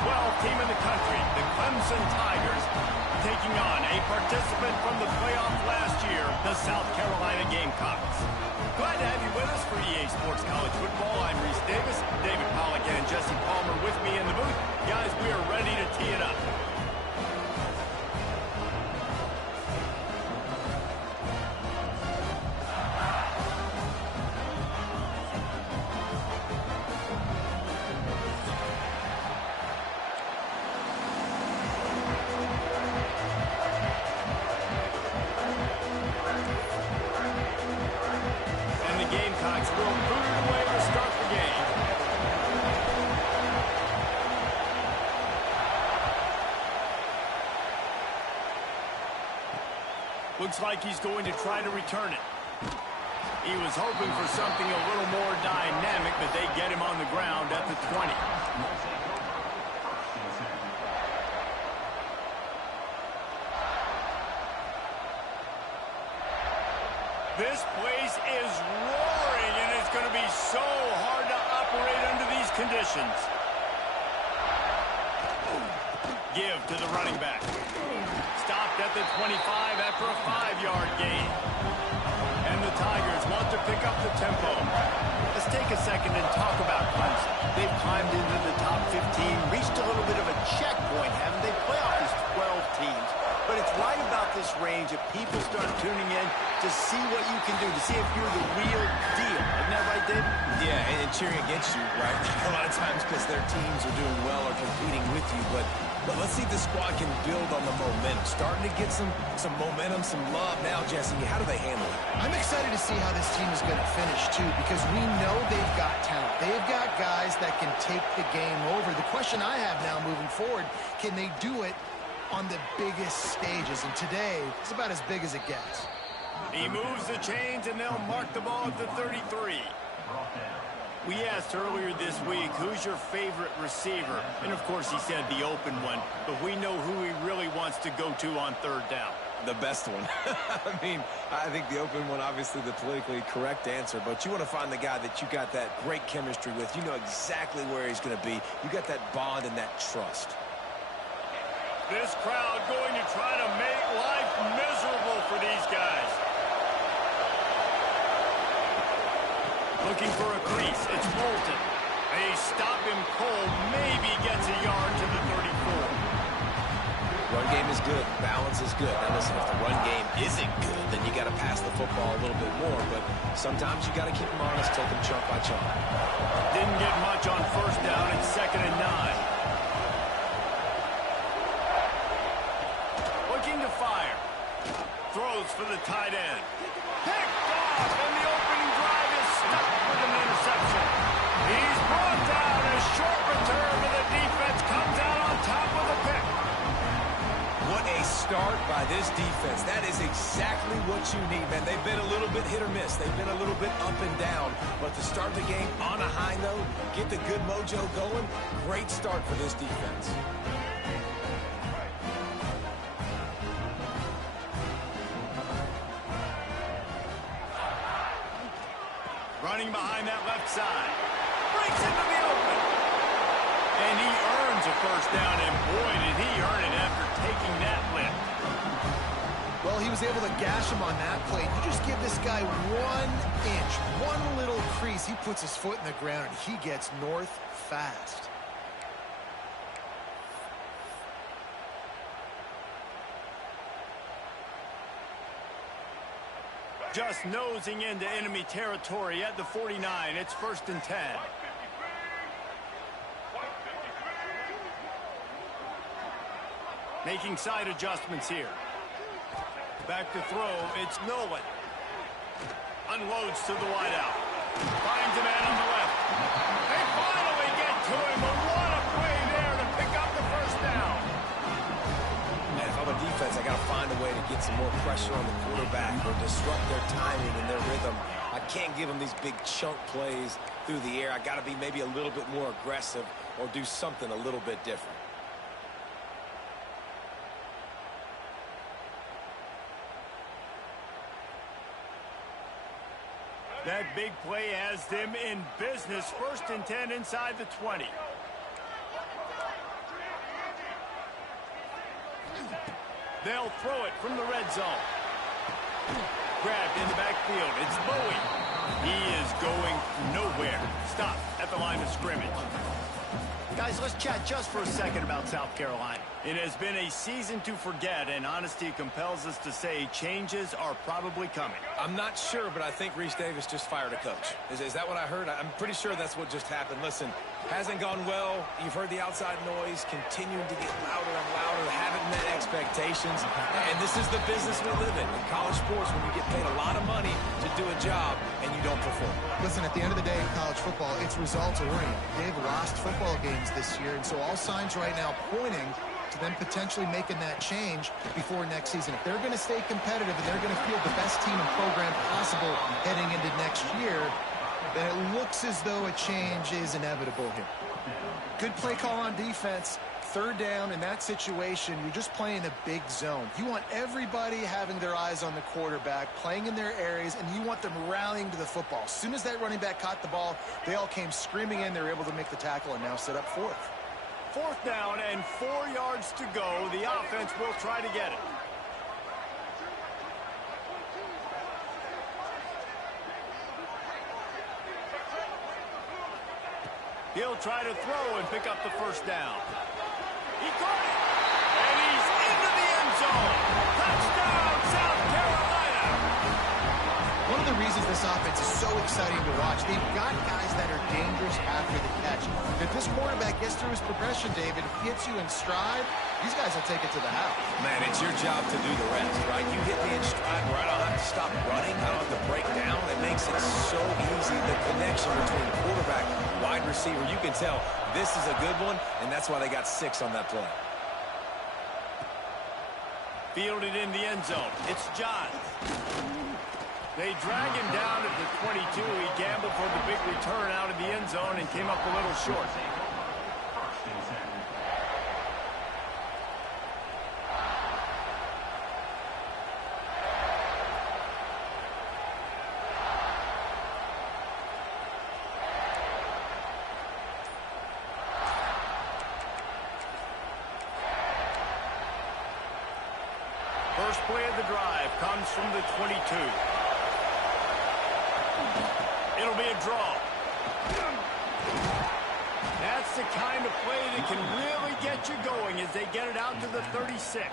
12th team in the country, the Clemson Tigers, taking on a participant from the playoff last year, the South Carolina Gamecocks. Glad to have you with us for EA Sports College Football. I'm Reese Davis, David Pollack and Jesse Palmer with me in the booth. Guys, we are ready to tee it up. Gamecocks will boot it away to start the game. Looks like he's going to try to return it. He was hoping for something a little more dynamic, but they get him on the ground at the 20. This place is roaring, and it's going to be so hard to operate under these conditions. Give to the running back. Stopped at the 25 after a 5-yard gain. And the Tigers want to pick up the tempo. Let's take a second and talk about Clemson. They've climbed into the top 15, reached a little bit of a checkpoint, haven't they? Playoff is 12 teams. But it's right about this range that people start tuning in to see what you can do, to see if you're the real deal. Isn't that right, Dave? Yeah, and cheering against you, right? A lot of times because their teams are doing well or competing with you. But let's see if the squad can build on the momentum. Starting to get some momentum, some love. Now, Jesse, how do they handle it? I'm excited to see how this team is going to finish, too, because we know they've got talent. They've got guys that can take the game over. The question I have now moving forward, can they do it on the biggest stages? And today, it's about as big as it gets. He moves the chains, and they'll mark the ball at the 33. We asked earlier this week, who's your favorite receiver? And, of course, he said the open one. But we know who he really wants to go to on third down. The best one. I mean, I think the open one, obviously the politically correct answer, but you want to find the guy that you got that great chemistry with. You know exactly where he's going to be. You got that bond and that trust. This crowd going to try to make life miserable for these guys. Looking for a crease. It's Bolton. They stop him cold. Maybe gets a yard to the 34. Run game is good. Balance is good. Now listen, if the run game isn't good, then you got to pass the football a little bit more. But sometimes you got to keep them honest, take them chunk by chunk. Didn't get much on first down. It's 2nd and 9. Looking to fire. Throws for the tight end. Picked off, and the opening drive is stopped with an interception. He's brought down. A short return to the defense comes out on top of the pick. What a start by this defense. That is exactly what you need, man. They've been a little bit hit or miss. They've been a little bit up and down. But to start the game on a high note, get the good mojo going, great start for this defense. Running behind that left side. Breaks into the open. And he earns a first down, and boy, did he earn it after taking that lift. Well, he was able to gash him on that play. You just give this guy 1 inch, one little crease. He puts his foot in the ground, and he gets north fast. Just nosing into enemy territory at the 49. It's 1st and 10. Making side adjustments here. Back to throw. It's Nolan. Unloads to the wideout. Finds a man on the left. They finally get to him, but what a play there to pick up the first down. Man, if I'm a defense, I got to find a way to get some more pressure on the quarterback or disrupt their timing and their rhythm. I can't give them these big chunk plays through the air. I got to be maybe a little bit more aggressive or do something a little bit different. That big play has them in business. 1st and 10 inside the 20. They'll throw it from the red zone. Grabbed in the backfield. It's Bowie. He is going nowhere. Stop at the line of scrimmage. Guys, let's chat just for a second about South Carolina. It has been a season to forget, and honesty compels us to say changes are probably coming. I'm not sure, but I think Reese Davis just fired a coach. Is that what I heard? I'm pretty sure that's what just happened. Listen, hasn't gone well. You've heard the outside noise continuing to get louder and louder. Haven't met expectations. And this is the business we live in college sports, when you get paid a lot of money to do a job and you don't perform. Listen, at the end of the day in college football, it's results-oriented. They've lost football games this year, and so all signs right now pointing to them potentially making that change before next season. If they're going to stay competitive and they're going to field the best team and program possible heading into next year, then it looks as though a change is inevitable here. Good play call on defense. Third down in that situation, you're just playing a big zone. You want everybody having their eyes on the quarterback, playing in their areas, and you want them rallying to the football. As soon as that running back caught the ball, they all came screaming in. They were able to make the tackle and now set up fourth. Fourth down and 4 yards to go. The offense will try to get it. He'll try to throw and pick up the first down. He caught it, and he's into the end zone. Touchdown, South Carolina. One of the reasons this offense is so exciting to watch, they've got guys that are dangerous after the catch. If this quarterback gets through his progression, David, if he hits you in stride, these guys will take it to the house. Man, it's your job to do the rest, right? You hit me in stride where I don't have to stop running. I don't have to break down. It makes it so easy. The connection between quarterback, wide receiver, you can tell this is a good one, and that's why they got 6 on that play. Fielded in the end zone. It's Johns. They drag him down at the 22. He gambled for the big return out of the end zone and came up a little short. First play of the drive comes from the 22. It'll be a draw. That's the kind of play that can really get you going as they get it out to the 36.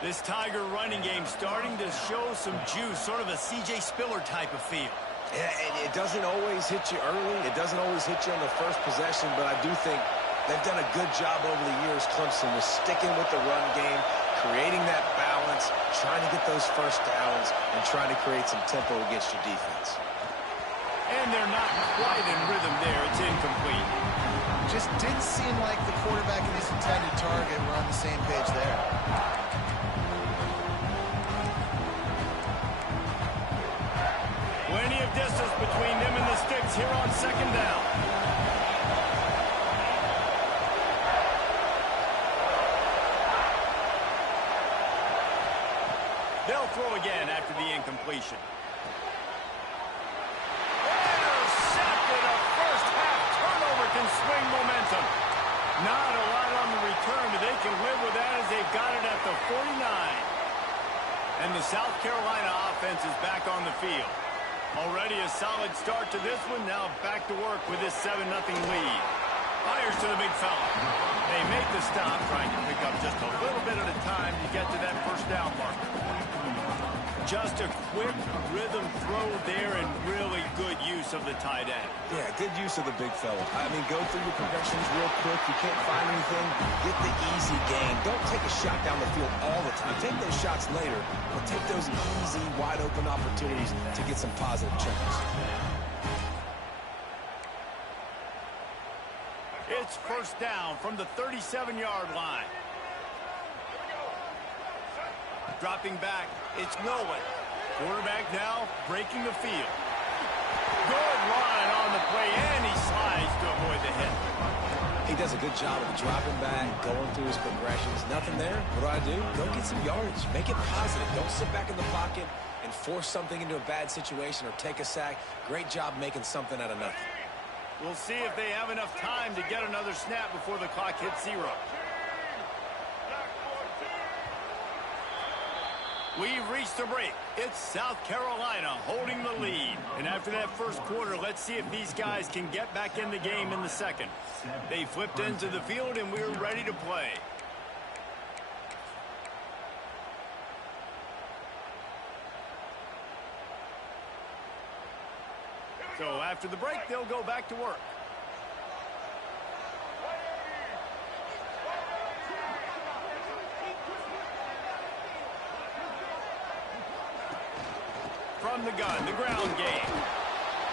This Tiger running game starting to show some juice, sort of a C.J. Spiller type of feel. Yeah, it doesn't always hit you early. It doesn't always hit you on the first possession, but I do think they've done a good job over the years, Clemson, with sticking with the run game, creating that balance, trying to get those first downs, and trying to create some tempo against your defense. And they're not quite in rhythm there. It's incomplete. Just didn't seem like the quarterback and his intended target were on the same page there. Plenty of distance between them and the sticks here on second down. They'll throw again after the incompletion. Intercepted. A first-half turnover can swing momentum. Not a lot on the return, but they can live with that as they've got it at the 49. And the South Carolina offense is back on the field. Already a solid start to this one. Now back to work with this 7-0 lead. Fires to the big fella. They make the stop, trying to pick up just a little bit at a time to get to that first down marker. Just a quick rhythm throw there and really good use of the tight end. Yeah, good use of the big fella. I mean, go through your progressions real quick. You can't find anything, get the easy gain. Don't take a shot down the field all the time. Take those shots later, but take those easy, wide-open opportunities to get some positive chunks. It's first down from the 37-yard line. Dropping back, it's Nolan. Quarterback now breaking the field. Good line on the play, and he slides to avoid the hit. He does a good job of dropping back, going through his progressions. Nothing there. What do? Go get some yardage. Make it positive. Don't sit back in the pocket and force something into a bad situation or take a sack. Great job making something out of nothing. We'll see if they have enough time to get another snap before the clock hits 0. We've reached the break. It's South Carolina holding the lead. And after that first quarter, let's see if these guys can get back in the game in the second. They flipped into the field, and we're ready to play. So after the break, they'll go back to work. From the gun, the ground game.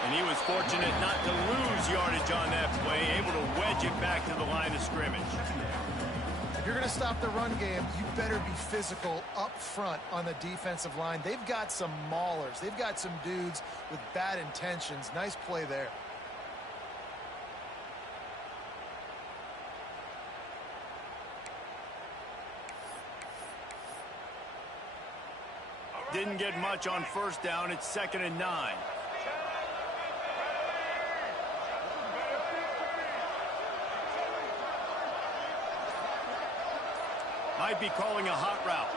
And he was fortunate not to lose yardage on that play, able to wedge it back to the line of scrimmage. If you're going to stop the run game, you better be physical up front on the defensive line. They've got some maulers. They've got some dudes with bad intentions. Nice play there. Didn't get much on first down. It's 2nd and 9. Might be calling a hot route.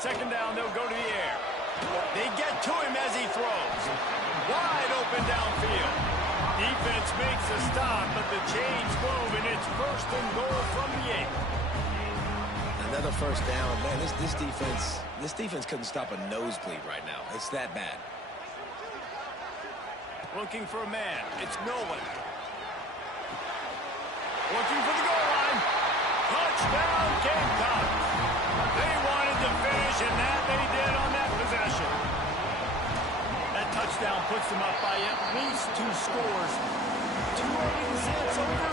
2nd down, they'll go to the air. They get to him as he throws. Wide open downfield. Defense makes a stop, but the chains move, and it's 1st and goal from the 8. Another first down. Man, this defense couldn't stop a nosebleed right now. It's that bad. Looking for a man. It's Nolan. Looking for the goal line. Touchdown, Gamecocks. They wanted to finish, and that they did on that possession. That touchdown puts them up by at least 2 scores. Too early to say it's over?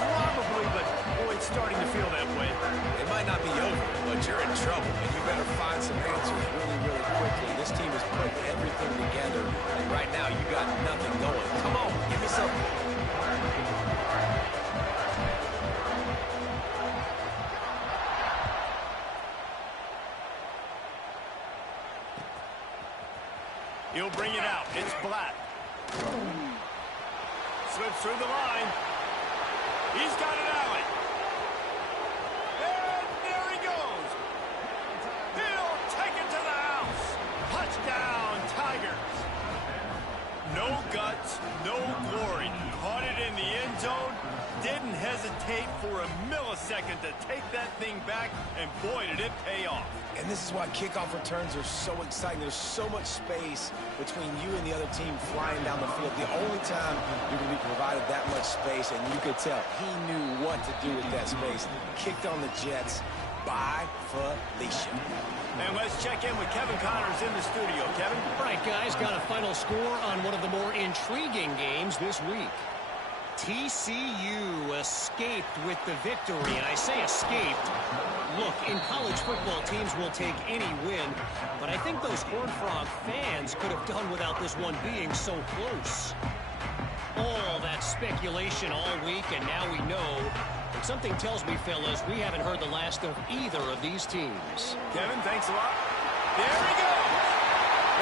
Probably, but boy, it's starting to feel that way. It might not be over, but you're in trouble, and you better find some answers really, really quickly. This team is putting everything together, and right now you got nothing going. Come on, give me something. He'll bring it out. It's Black. Slips through the line. He's got an alley. And there he goes. He'll take it to the house. Touchdown, Tigers. No guts, no glory. Caught it in the end zone. Didn't hesitate for a millisecond to take that thing back, and boy, did it pay off. And this is why kickoff returns are so exciting. There's so much space between you and the other team flying down the field. The only time you're going to be provided that much space, and you could tell he knew what to do with that space. Kicked on the Jets by Felicia. And let's check in with Kevin Connors in the studio. Kevin? All right, guys, got a final score on one of the more intriguing games this week. TCU escaped with the victory, and I say escaped. Look, in college football, teams will take any win, but I think those Horned Frog fans could have done without this one being so close. All that speculation all week, and now we know. And something tells me, fellas, we haven't heard the last of either of these teams. Kevin, thanks a lot. There he goes.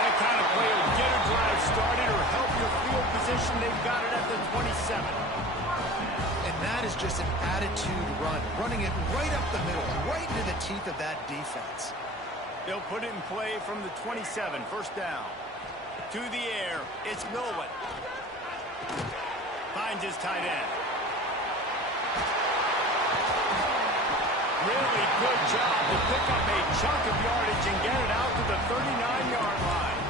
That kind of play will get a drive started or help your field position. They've got it at the 27. And that is just an attitude run, running it right up the middle, right into the teeth of that defense. They'll put it in play from the 27, 1st down. To the air, it's Nolan. Finds his tight end. Really good job to pick up a chunk of yardage and get it out to the 39-yard line.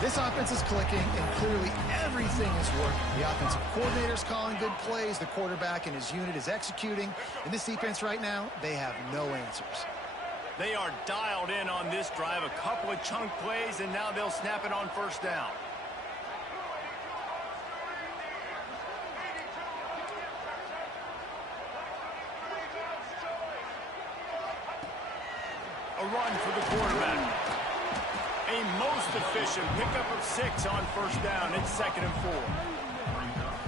This offense is clicking, and clearly everything is working. The offensive coordinator's calling good plays. The quarterback and his unit is executing. In this defense right now, they have no answers. They are dialed in on this drive. A couple of chunk plays, and now they'll snap it on 1st down. A run for the quarterback. A most efficient pickup of 6 on 1st down. It's 2nd and 4.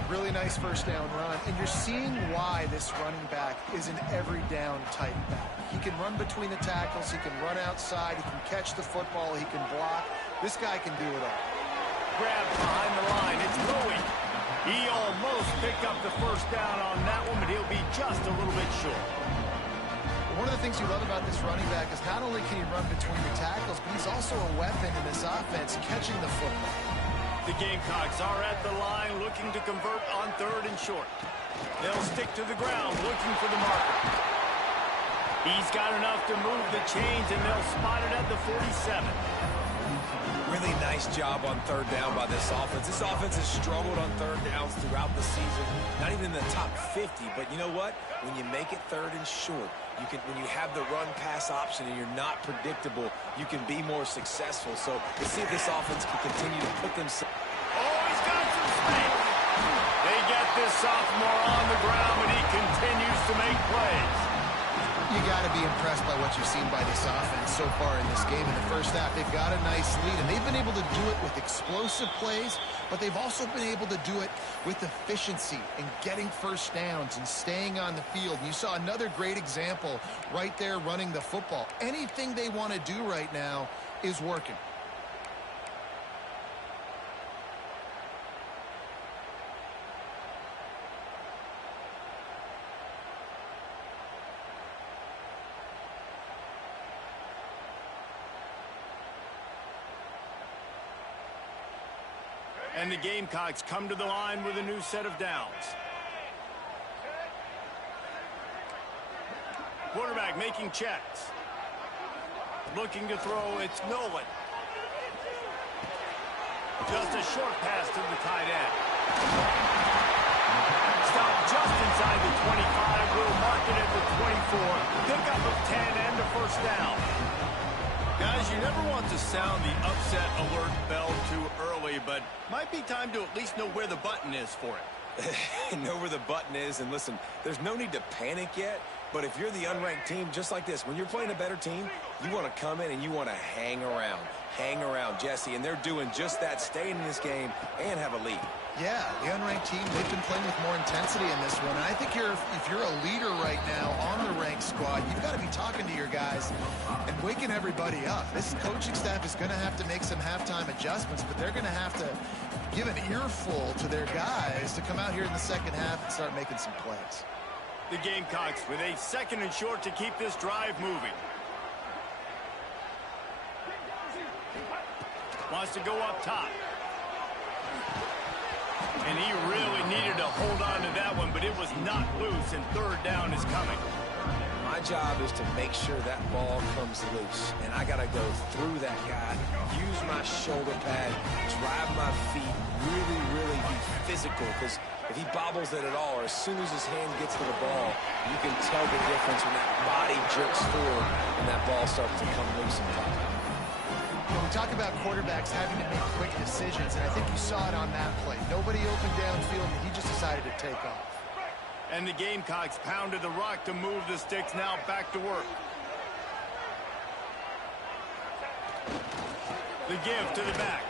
Really nice 1st down run, and you're seeing why this running back is an every down type back. He can run between the tackles, he can run outside, he can catch the football, he can block. This guy can do it all. Grabbed behind the line. It's Louis. He almost picked up the 1st down on that one, but he'll be just a little bit short. One of the things you love about this running back is not only can he run between the tackles, but he's also a weapon in this offense catching the football. The Gamecocks are at the line looking to convert on 3rd and short. They'll stick to the ground looking for the marker. He's got enough to move the chains, and they'll spot it at the 47. Really nice job on 3rd down by this offense. This offense has struggled on 3rd downs throughout the season. Not even in the top 50, but you know what? When you make it 3rd and short, when you have the run-pass option and you're not predictable, you can be more successful. So let's see if this offense can continue to put themselves. Oh, he's got some space. They get this sophomore on the ground, and he continues to make plays. You got to be impressed by what you've seen by this offense so far in this game. In the first half, they've got a nice lead, and they've been able to do it with explosive plays, but they've also been able to do it with efficiency and getting first downs and staying on the field. And you saw another great example right there running the football. Anything they want to do right now is working. And the Gamecocks come to the line with a new set of downs. Quarterback making checks. Looking to throw, it's Nolan. Just a short pass to the tight end. Stop just inside the 25. We'll mark it at the 24. Pickup of 10 and a first down. Guys, you never want to sound the upset alert bell too early, but might be time to at least know where the button is for it. Know where the button is, and listen, there's no need to panic yet, but if you're the unranked team, just like this, when you're playing a better team, you want to come in and you want to hang around, Jesse, and they're doing just that, staying in this game and have a lead. Yeah, the unranked team, they've been playing with more intensity in this one. And I think if you're a leader right now on the ranked squad, you've got to be talking to your guys and waking everybody up. This coaching staff is going to have to make some halftime adjustments, but they're going to have to give an earful to their guys to come out here in the second half and start making some plays. The Gamecocks with a 2nd and short to keep this drive moving. Wants to go up top. And he really needed to hold on to that one, but it was not loose, and 3rd down is coming. My job is to make sure that ball comes loose, and I got to go through that guy, use my shoulder pad, drive my feet, really be physical, because if he bobbles it at all, or as soon as his hand gets to the ball, you can tell the difference when that body jerks forward and that ball starts to come loose and pop out. When we talk about quarterbacks having to make quick decisions, and I think you saw it on that play. Nobody opened downfield, and he just decided to take off. And the Gamecocks pounded the rock to move the sticks, now back to work. The give to the back.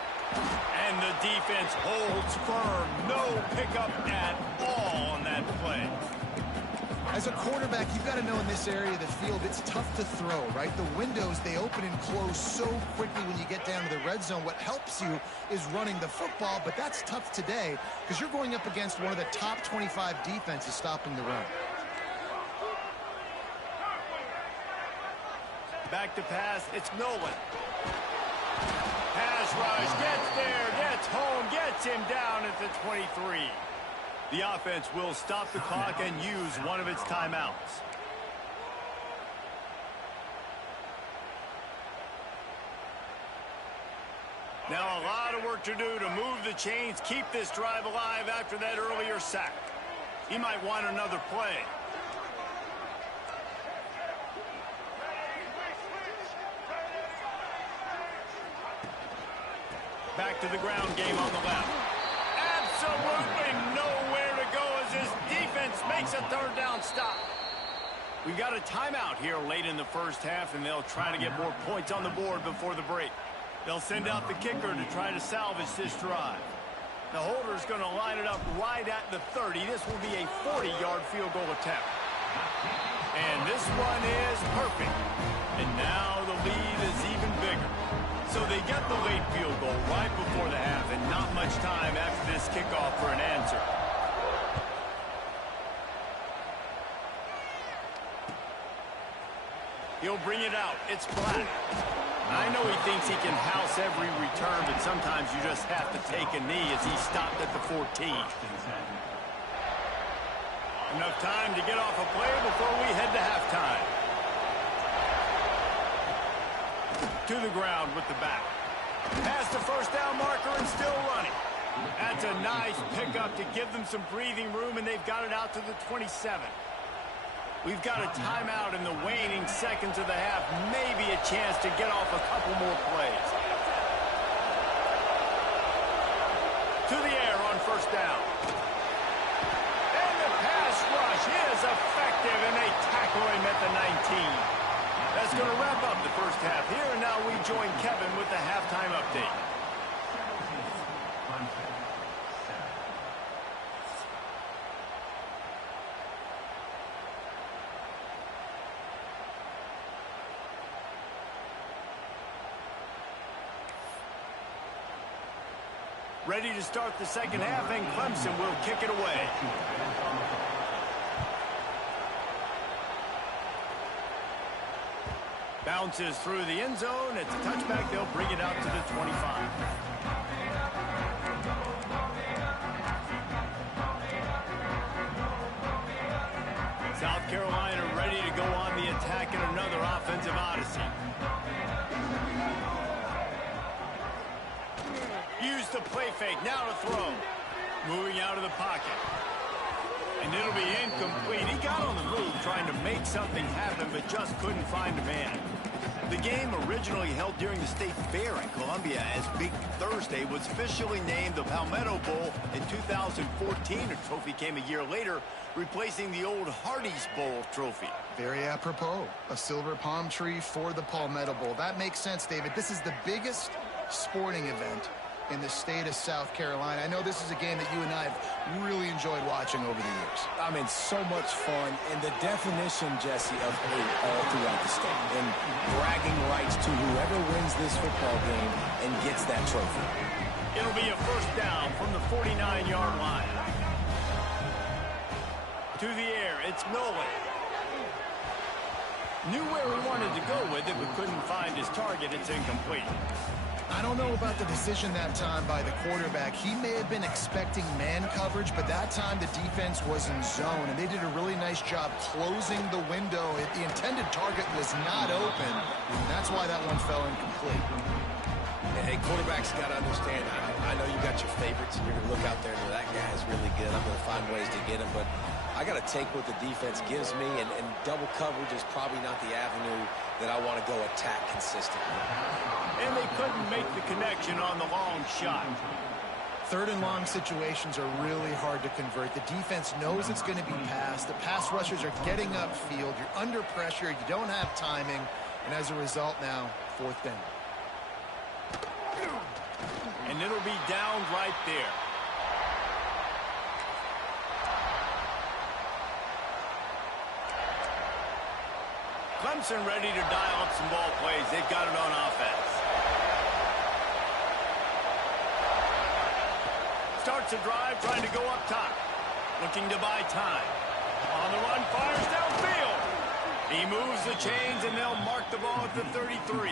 And the defense holds firm. No pickup at all on that play. As a quarterback, you've got to know in this area of the field, it's tough to throw, right? The windows, they open and close so quickly when you get down to the red zone. What helps you is running the football, but that's tough today because you're going up against one of the top 25 defenses stopping the run. Back to pass, it's Nolan. Pass rush, gets there, gets home, gets him down at the 23. The offense will stop the clock and use one of its timeouts. Now a lot of work to do to move the chains, keep this drive alive after that earlier sack. He might want another play. Back to the ground game on the left. Absolutely nowhere to go as his defense makes a 3rd down stop. We've got a timeout here late in the first half, and they'll try to get more points on the board before the break. They'll send out the kicker to try to salvage this drive. The holder's going to line it up right at the 30. This will be a 40-yard field goal attempt. And this one is perfect. And now the lead is even bigger. So they get the late field goal right before the half, and not much time after this kickoff for an answer. He'll bring it out. It's flat. I know he thinks he can house every return, but sometimes you just have to take a knee as he stopped at the 14. Enough time to get off a play before we head to halftime. To the ground with the back. Past the first down marker and still running. That's a nice pickup to give them some breathing room, and they've got it out to the 27. We've got a timeout in the waning seconds of the half. Maybe a chance to get off a couple more plays. To the air on first down. And the pass rush is effective, and they tackle him at the 19. That's going to wrap up the first half here, and now we join Kevin with the halftime update. Ready to start the second half, and Clemson will kick it away. Bounces through the end zone. It's a touchback. They'll bring it out to the 25. South Carolina ready to go on the attack in another offensive odyssey. Use the play fake. Now to throw. Moving out of the pocket. And it'll be incomplete. He got on the move trying to make something happen, but just couldn't find a man. The game, originally held during the State Fair in Columbia as Big Thursday, was officially named the Palmetto Bowl in 2014. A trophy came a year later, replacing the old Hardee's Bowl trophy. Very apropos. A silver palm tree for the Palmetto Bowl. That makes sense, David. This is the biggest sporting event in the state of South Carolina. I know this is a game that you and I have really enjoyed watching over the years. I mean, so much fun, and the definition, Jesse, of hate all throughout the state, and bragging rights to whoever wins this football game and gets that trophy. It'll be a first down from the 49-yard line. To the air, it's Nolan. Knew where he wanted to go with it, but couldn't find his target. It's incomplete. I don't know about the decision that time by the quarterback. He may have been expecting man coverage, but that time the defense was in zone, and they did a really nice job closing the window. The intended target was not open. That's why that one fell incomplete. Hey, quarterbacks got to understand, I know you got your favorites, and you're going to look out there and go, that guy's really good. I'm going to find ways to get him, but I got to take what the defense gives me, and double coverage is probably not the avenue that I want to go attack consistently. And they couldn't make the connection on the long shot. Third and long situations are really hard to convert. The defense knows it's going to be passed. The pass rushers are getting upfield. You're under pressure. You don't have timing. And as a result now, fourth down. And it'll be down right there. Clemson ready to dial up some ball plays. They've got it on offense. Starts a drive trying to go up top. Looking to buy time. On the run, fires downfield. He moves the chains, and they'll mark the ball at the 33.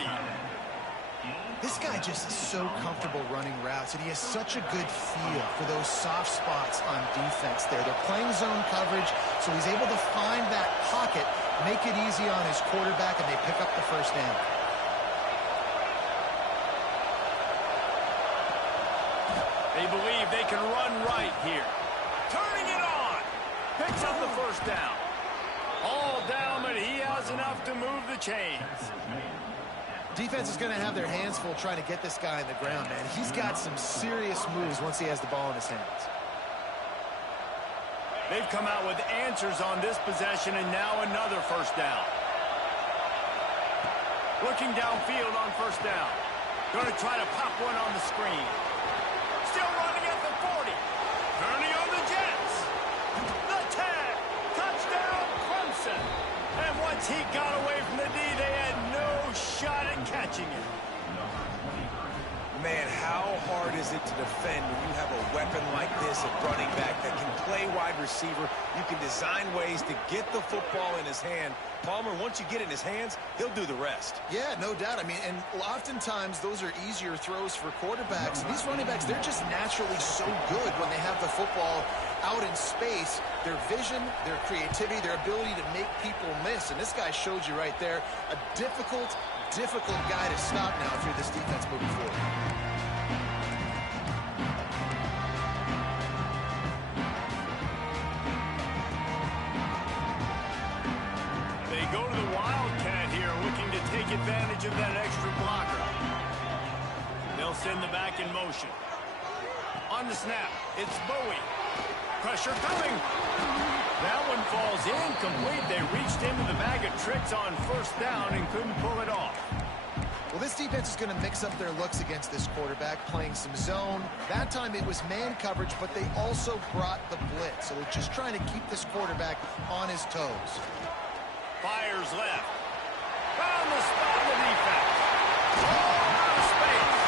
This guy just is so comfortable running routes, and he has such a good feel for those soft spots on defense there. They're playing zone coverage, so he's able to find that pocket, make it easy on his quarterback, and they pick up the first down. They believe they can run right here. Turning it on. Picks up the first down. All down, but he has enough to move the chains. Defense is going to have their hands full trying to get this guy on the ground, man. He's got some serious moves once he has the ball in his hands. They've come out with answers on this possession, and now another first down. Looking downfield on first down. Going to try to pop one on the screen. Still running at the 40. Turning on the Jets. The tag. Touchdown, Clemson. And once he got away from the D, they had no shot at catching him. Man, how hard is it to defend when you have a weapon like this at running back that can play wide receiver? You can design ways to get the football in his hand. Palmer, once you get it in his hands, he'll do the rest. Yeah, no doubt. I mean, and oftentimes those are easier throws for quarterbacks. These running backs, they're just naturally so good when they have the football out in space. Their vision, their creativity, their ability to make people miss. And this guy showed you right there, a difficult guy to stop now if you're this defense moving forward. They go to the Wildcat here, looking to take advantage of that extra blocker. They'll send the back in motion. On the snap, it's Bowie. Pressure coming. That one falls incomplete. They reached into the bag of tricks on first down and couldn't pull it off. Well, this defense is going to mix up their looks against this quarterback, playing some zone. That time it was man coverage, but they also brought the blitz. So they're just trying to keep this quarterback on his toes. Fires left. Found the spot of the defense. All out of space.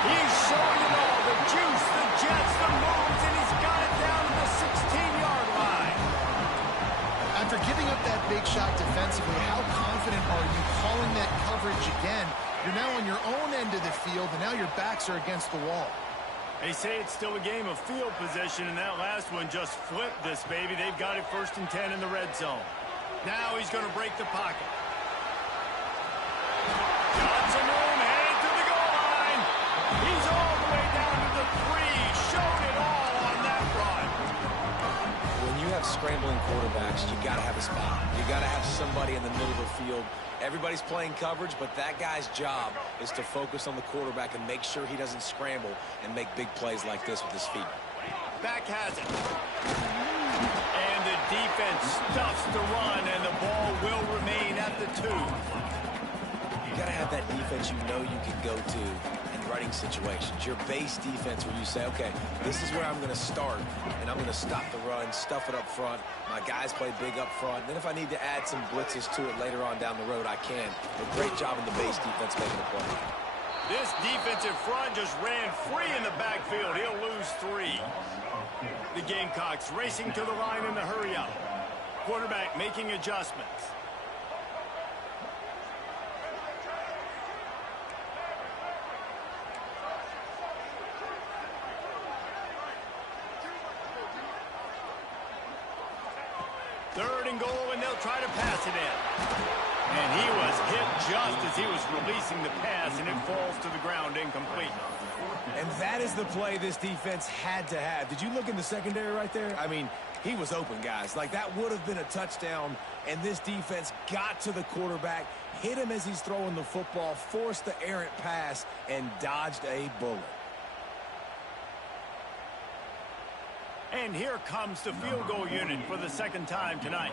He's showing it all. The juice, the jets, the moves, and he's got it down to the 16-yard line. After giving up that big shot defensively, how confident are you calling that coverage again? You're now on your own end of the field, and now your backs are against the wall. They say it's still a game of field position, and that last one just flipped this baby. They've got it 1st and 10 in the red zone. Now he's going to break the pocket. Johnson room, headed to the goal line. He's all the way down to the 3. Showed it all on that run. When you have scrambling quarterbacks, you got to have a spot. You got to have somebody in the middle of the field. Everybody's playing coverage, but that guy's job is to focus on the quarterback and make sure he doesn't scramble and make big plays like this with his feet. Back has it. And the defense stuffs the run, and the ball will remain at the 2. You got to have that defense you know you can go to in running situations. Your base defense where you say, okay, this is where I'm going to start, and I'm going to stop the run, stuff it up front. My guys play big up front. Then if I need to add some blitzes to it later on down the road, I can. But great job in the base defense making the play. This defensive front just ran free in the backfield. He'll lose 3. The Gamecocks racing to the line in the hurry-up. Quarterback making adjustments. Third and goal, and they'll try to pass it in. And he was hit just as he was releasing the pass, and it falls to the ground incomplete. And that is the play this defense had to have. Did you look in the secondary right there? I mean, he was open, guys. Like, that would have been a touchdown, and this defense got to the quarterback, hit him as he's throwing the football, forced the errant pass, and dodged a bullet. And here comes the field goal unit for the 2nd time tonight.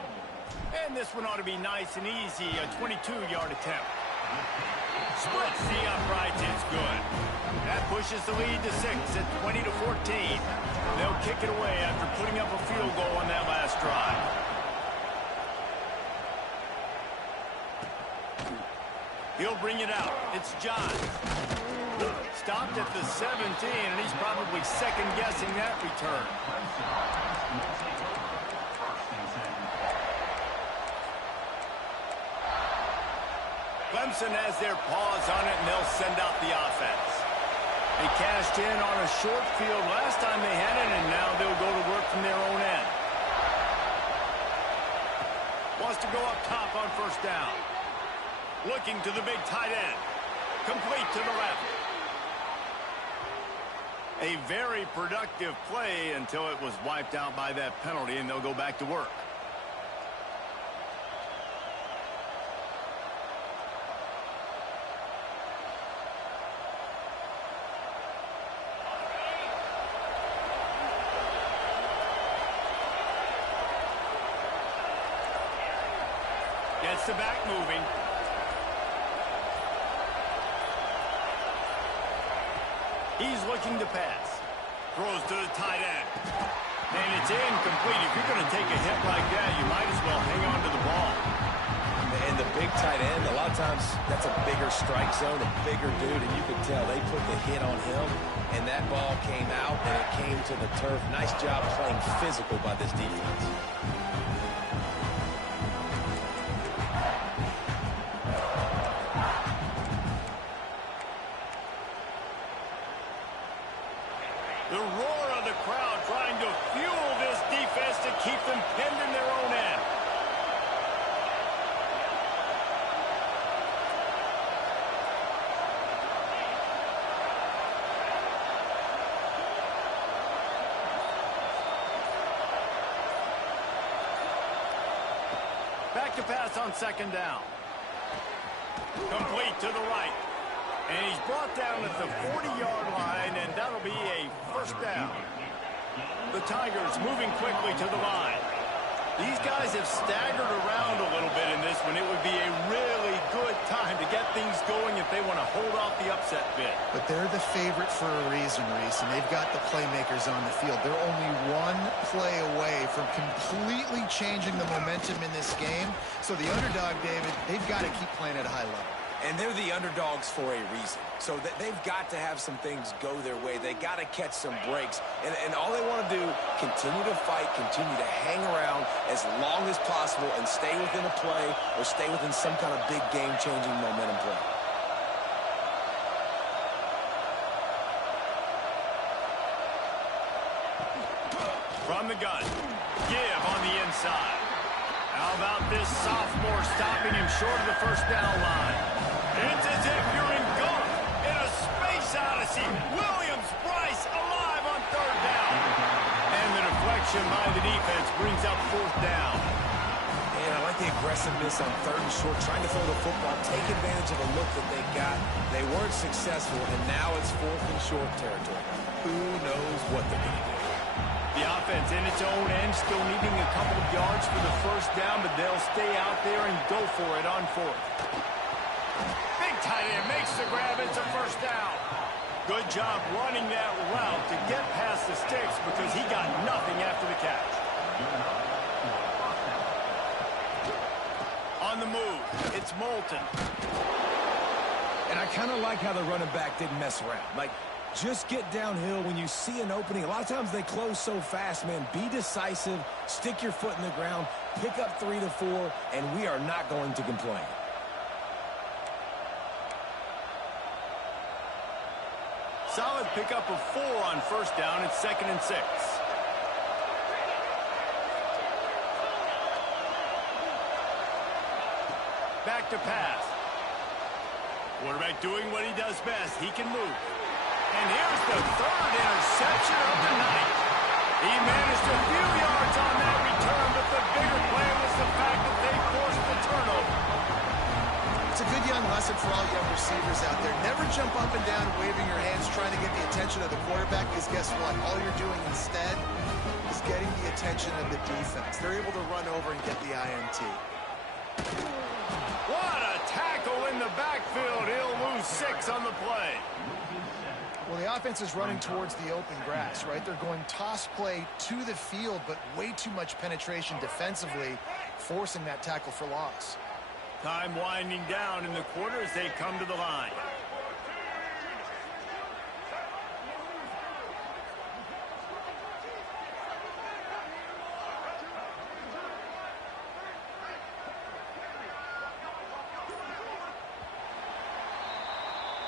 And this one ought to be nice and easy, a 22-yard attempt. Splits the uprights, it's good. That pushes the lead to 6 at 20-14. They'll kick it away after putting up a field goal on that last drive. He'll bring it out. It's John. Stopped at the 17, and he's probably second-guessing that return. Clemson has their paws on it, and they'll send out the offense. They cashed in on a short field last time they had it, and now they'll go to work from their own end. Wants to go up top on 1st down. Looking to the big tight end. Complete to the left. A very productive play until it was wiped out by that penalty, and they'll go back to work. Gets the back moving. He's looking to pass. Throws to the tight end. And it's incomplete. If you're going to take a hit like that, you might as well hang on to the ball. And the big tight end, a lot of times that's a bigger strike zone, a bigger dude, and you could tell they put the hit on him, and that ball came out, and it came to the turf. Nice job playing physical by this defense. The roar of the crowd trying to fuel this defense to keep them pinned in their own end. Back to pass on second down. Complete to the right. And he's brought down at the 40-yard line, and that'll be a first down. The Tigers moving quickly to the line. These guys have staggered around a little bit in this one. It would be a really good time to get things going if they want to hold off the upset bid. But they're the favorite for a reason, Reese, and they've got the playmakers on the field. They're only one play away from completely changing the momentum in this game. So the underdog, David, they've got to keep playing at a high level. And they're the underdogs for a reason. So they've got to have some things go their way. They got to catch some breaks. And all they want to do, continue to fight, continue to hang around as long as possible and stay within a play or stay within some kind of big game-changing momentum play. From the gun, give on the inside. How about this sophomore stopping him short of the first down line? It's as if you're engulfed in a space odyssey. Williams-Brice alive on third down. And the deflection by the defense brings up fourth down. And I like the aggressiveness on third and short, trying to throw the football, take advantage of a look that they got. They weren't successful, and now it's fourth and short territory. Who knows what they're going to do? The offense in its own end, still needing a couple of yards for the first down, but they'll stay out there and go for it on fourth. Big tight end makes the grab. It's a first down. Good job running that route to get past the sticks because he got nothing after the catch. On the move, it's Moulton. And I kind of like how the running back didn't mess around. Like, just get downhill when you see an opening. A lot of times they close so fast, man. Be decisive, stick your foot in the ground, pick up 3 to 4, and we are not going to complain. Solid pickup of 4 on first down. It's 2nd and 6. Back to pass. Quarterback doing what he does best. He can move. And here's the third interception of the night. He managed a few yards on that return, but the bigger play was the fact that they forced the turnover. It's a good young lesson for all young receivers out there. Never jump up and down waving your hands trying to get the attention of the quarterback, because guess what? All you're doing instead is getting the attention of the defense. They're able to run over and get the INT. What a tackle in the backfield. He'll lose 6 on the play. Well, the offense is running towards the open grass, right? They're going toss play to the field, but way too much penetration defensively, forcing that tackle for loss. Time winding down in the quarter as they come to the line.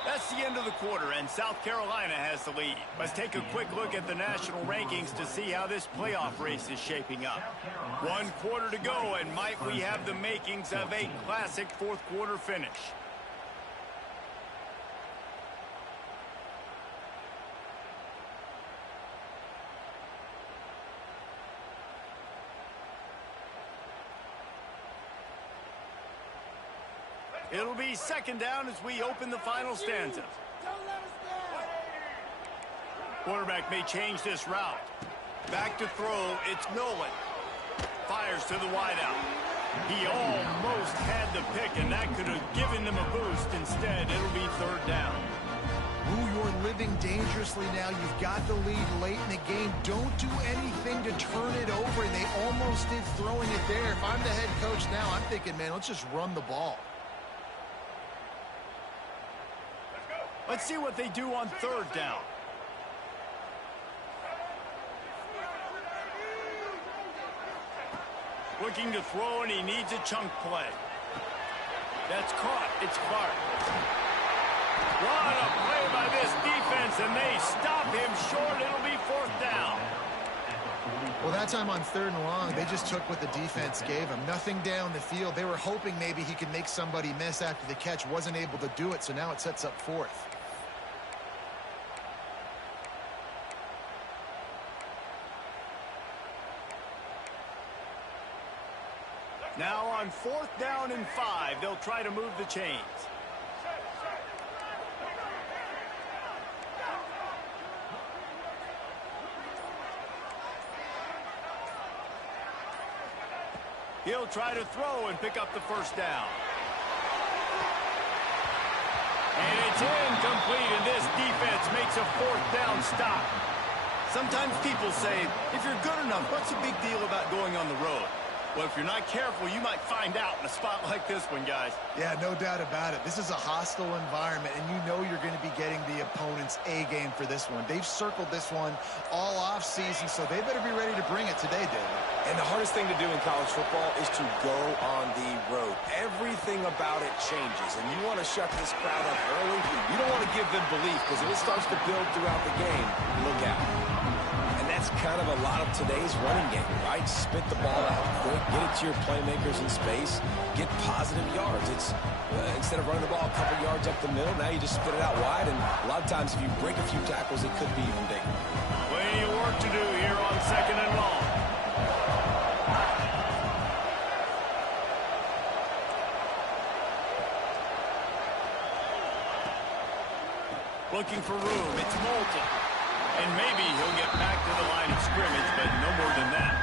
That's the end of the quarter, and South Carolina has the lead. Let's take a quick look at the national rankings to see how this playoff race is shaping up. 1 quarter to go, and might we have the makings of a classic fourth quarter finish. It'll be 2nd down as we open the final stanza. Quarterback may change this route. Back to throw, it's Nolan. Fires to the wideout. He almost had the pick, and that could have given them a boost. Instead, it'll be 3rd down. Ooh, you're living dangerously now. You've got the lead late in the game. Don't do anything to turn it over, and they almost did throwing it there. If I'm the head coach now, I'm thinking, man, let's just run the ball. Let's see what they do on third down. Looking to throw, and he needs a chunk play. That's caught. It's Clark. What a play by this defense, and they stop him short. It'll be fourth down. Well, that time on third and long, they just took what the defense gave him. Nothing down the field. They were hoping maybe he could make somebody miss after the catch. Wasn't able to do it, so now it sets up fourth. Now on fourth down and 5, they'll try to move the chains. He'll try to throw and pick up the first down. And it's incomplete, and this defense makes a fourth down stop. Sometimes people say, if you're good enough, what's the big deal about going on the road? Well, if you're not careful, you might find out in a spot like this one, guys. Yeah, no doubt about it. This is a hostile environment, and you know you're going to be getting the opponent's A-game for this one. They've circled this one all off-season, so they better be ready to bring it today, David. And the hardest thing to do in college football is to go on the road. Everything about it changes, and you want to shut this crowd up early. You don't want to give them belief, because if it starts to build throughout the game, look out. That's kind of a lot of today's running game, right? Spit the ball out quick, get it to your playmakers in space, get positive yards. It's instead of running the ball a couple yards up the middle, now you just spit it out wide, and a lot of times if you break a few tackles, it could be even bigger. Plenty of work to do here on second and long. Looking for room. It's Moulton. And maybe he'll get back to the line of scrimmage, but no more than that.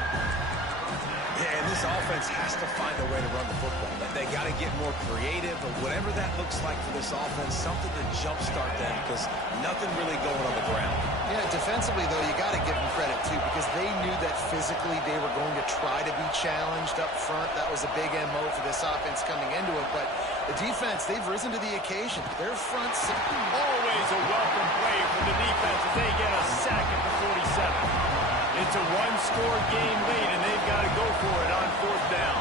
Yeah, and this offense has to find a way to run the football. They got to get more creative, or whatever that looks like for this offense, something to jumpstart them, because nothing really going on the ground. Yeah, defensively, though, you got to give them credit, too, because they knew that physically they were going to try to be challenged up front. That was a big MO for this offense coming into it, but the defense, they've risen to the occasion. Their front seven. Always a welcome play for the defense as they get a sack at the 47. It's a one-score game lead, and they've got to go for it on fourth down.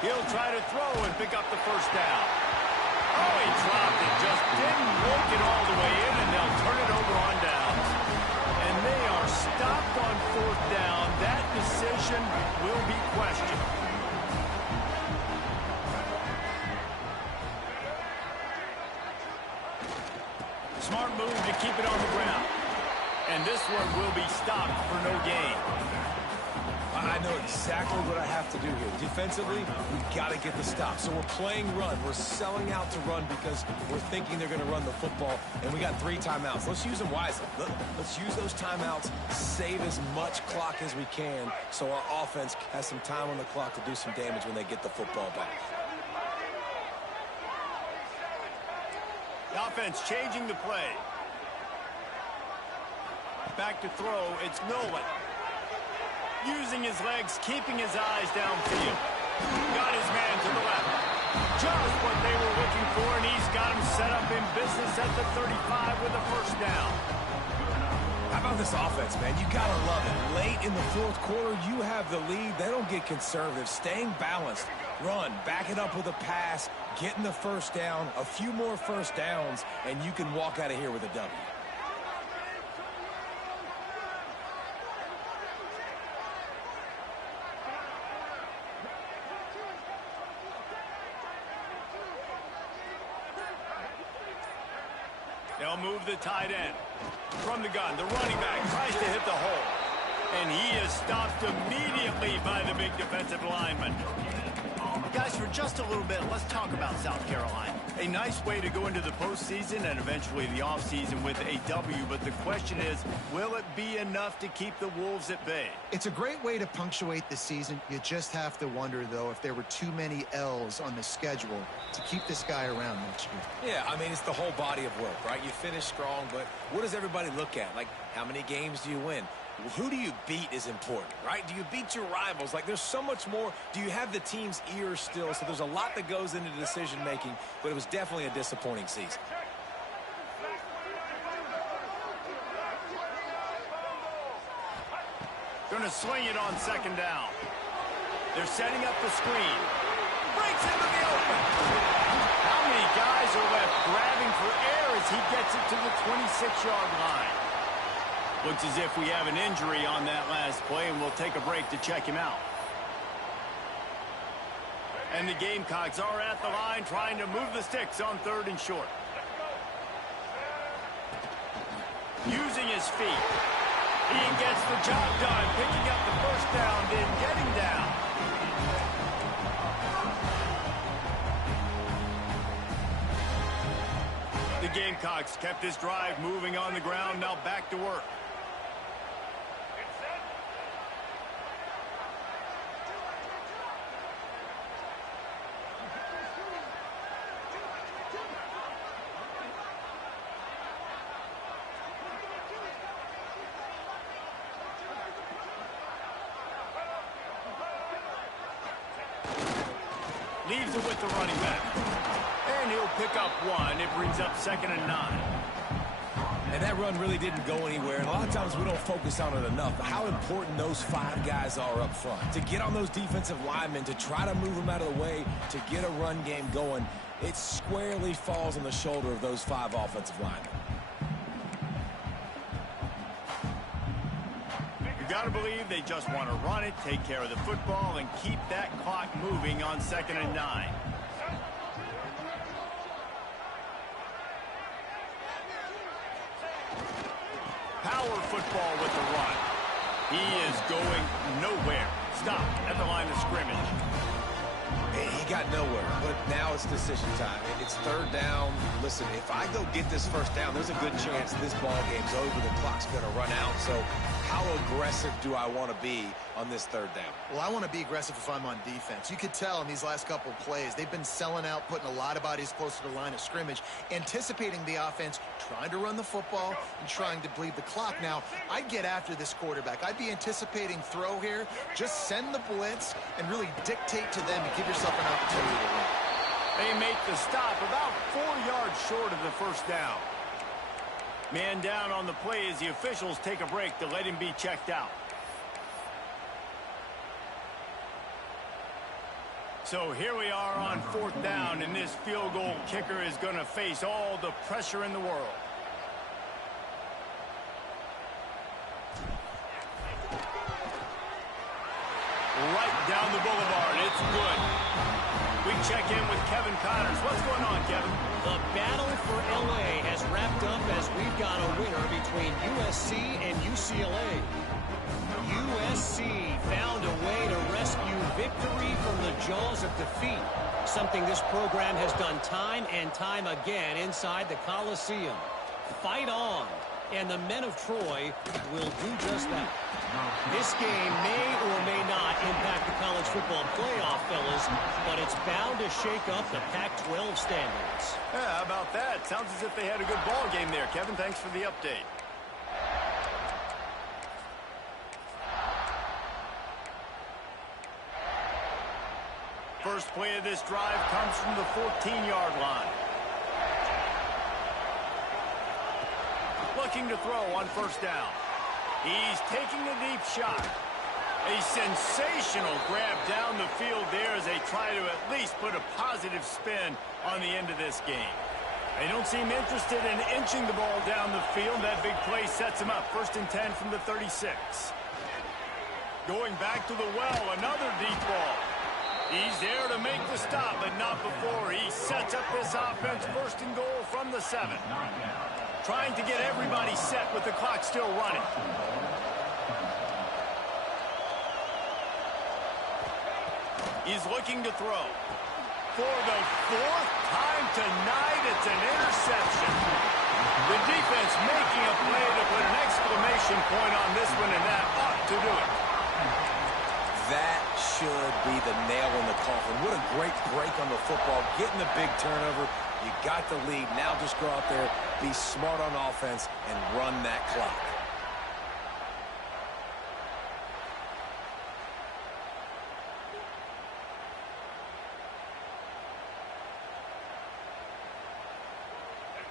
He'll try to throw and pick up the first down. Oh, he dropped it. Just didn't work it all the way in, and they'll turn it over on downs. And they are stopped on fourth down. That decision will be questioned. Smart move to keep it on the ground. And this one will be stopped for no gain. I know exactly what I have to do here. Defensively, we've got to get the stop. So we're playing run. We're selling out to run because we're thinking they're going to run the football, and we got 3 timeouts. Let's use them wisely. Let's use those timeouts, save as much clock as we can so our offense has some time on the clock to do some damage when they get the football back. The offense changing the play. Back to throw. It's Nolan. Using his legs, keeping his eyes downfield. Got his man to the left. Just what they were looking for, and he's got him set up in business at the 35 with a first down. How about this offense, man? You got to love it. Late in the fourth quarter, you have the lead. They don't get conservative. Staying balanced. Run, back it up with a pass, getting the first down, a few more first downs, and you can walk out of here with a W. They'll move the tight end. From the gun, the running back tries to hit the hole. And he is stopped immediately by the big defensive lineman. Guys, for just a little bit, let's talk about South Carolina. A nice way to go into the postseason and eventually the offseason with a W, but the question is, will it be enough to keep the Wolves at bay? It's a great way to punctuate the season. You just have to wonder, though, if there were too many L's on the schedule to keep this guy around next year. Yeah, I mean, it's the whole body of work, right? You finish strong, but what does everybody look at? Like, how many games do you win? Who do you beat is important, right? Do you beat your rivals? Like, there's so much more. Do you have the team's ears still? So there's a lot that goes into decision-making, but it was definitely a disappointing season. Going to swing it on second down. They're setting up the screen. Breaks into the open. How many guys are left grabbing for air as he gets it to the 26-yard line? Looks as if we have an injury on that last play, and we'll take a break to check him out. And the Gamecocks are at the line trying to move the sticks on 3rd and short. Using his feet. He gets the job done, picking up the first down, then getting down. The Gamecocks kept this drive moving on the ground, now back to work. Leaves it with the running back. And he'll pick up 1. It brings up 2nd and 9. And that run really didn't go anywhere. And a lot of times we don't focus on it enough. But how important those 5 guys are up front. To get on those defensive linemen, to try to move them out of the way, to get a run game going, it squarely falls on the shoulder of those 5 offensive linemen. You got to believe they just want to run it, take care of the football, and keep that clock moving on 2nd and 9. Power football with the run. He is going nowhere. Stop at the line of scrimmage. He got nowhere, but now it's decision time. It's 3rd down. Listen, if I go get this 1st down, there's a good chance this ball game's over. The clock's going to run out. So how aggressive do I want to be on this 3rd down? Well, I want to be aggressive if I'm on defense. You could tell in these last couple of plays, they've been selling out, putting a lot of bodies closer to the line of scrimmage, anticipating the offense, trying to run the football, and trying to bleed the clock. Now, I'd get after this quarterback. I'd be anticipating throw here. Just send the blitz and really dictate to them and give yourself an opportunity to win. They make the stop about 4 yards short of the 1st down. Man down on the play as the officials take a break to let him be checked out. So here we are on 4th down, and this field goal kicker is going to face all the pressure in the world. Right down the boulevard. It's good. We check in with Kevin Connors. What's going on, Kevin? The battle for L.A. has wrapped up as we've got a winner between USC and UCLA. USC found a way to rescue victory from the jaws of defeat, something this program has done time and time again inside the Coliseum. Fight on, and the men of Troy will do just that. This game may or may not impact the college football playoff, fellas, but it's bound to shake up the Pac-12 standards. Yeah, how about that? Sounds as if they had a good ball game there, Kevin. Thanks for the update. First play of this drive comes from the 14-yard line. Looking to throw on 1st down. He's taking a deep shot. A sensational grab down the field there as they try to at least put a positive spin on the end of this game. They don't seem interested in inching the ball down the field. That big play sets him up. 1st and 10 from the 36. Going back to the well, another deep ball. He's there to make the stop, but not before he sets up this offense. 1st and goal from the 7. Trying to get everybody set with the clock still running. He's looking to throw. For the fourth time tonight, it's an interception. The defense making a play to put an exclamation point on this one, and that ought to do it. That should be the nail in the coffin. What a great break on the football. Getting the big turnover. You got the lead. Now just go out there, be smart on offense, and run that clock.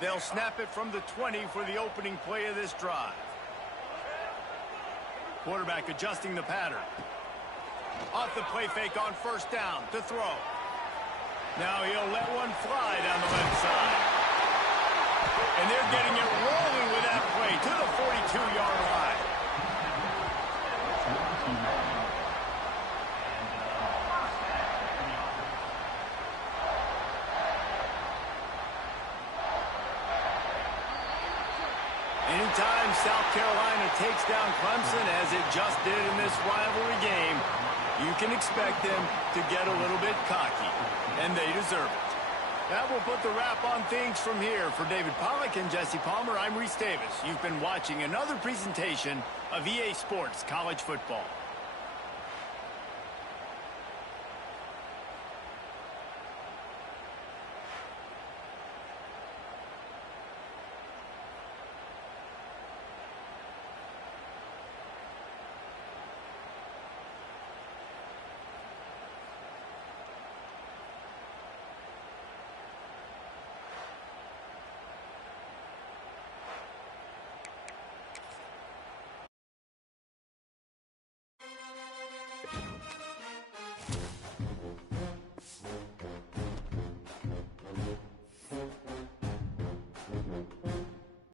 They'll snap it from the 20 for the opening play of this drive. Quarterback adjusting the pattern. Off the play fake on first down to throw. Now he'll let one fly down the left side. And they're getting it rolling with that play to the 42-yard line. Anytime South Carolina takes down Clemson, as it just did in this rivalry game, you can expect them to get a little bit cocky, and they deserve it. That will put the wrap on things from here. For David Pollack and Jesse Palmer, I'm Reese Davis. You've been watching another presentation of EA Sports College Football.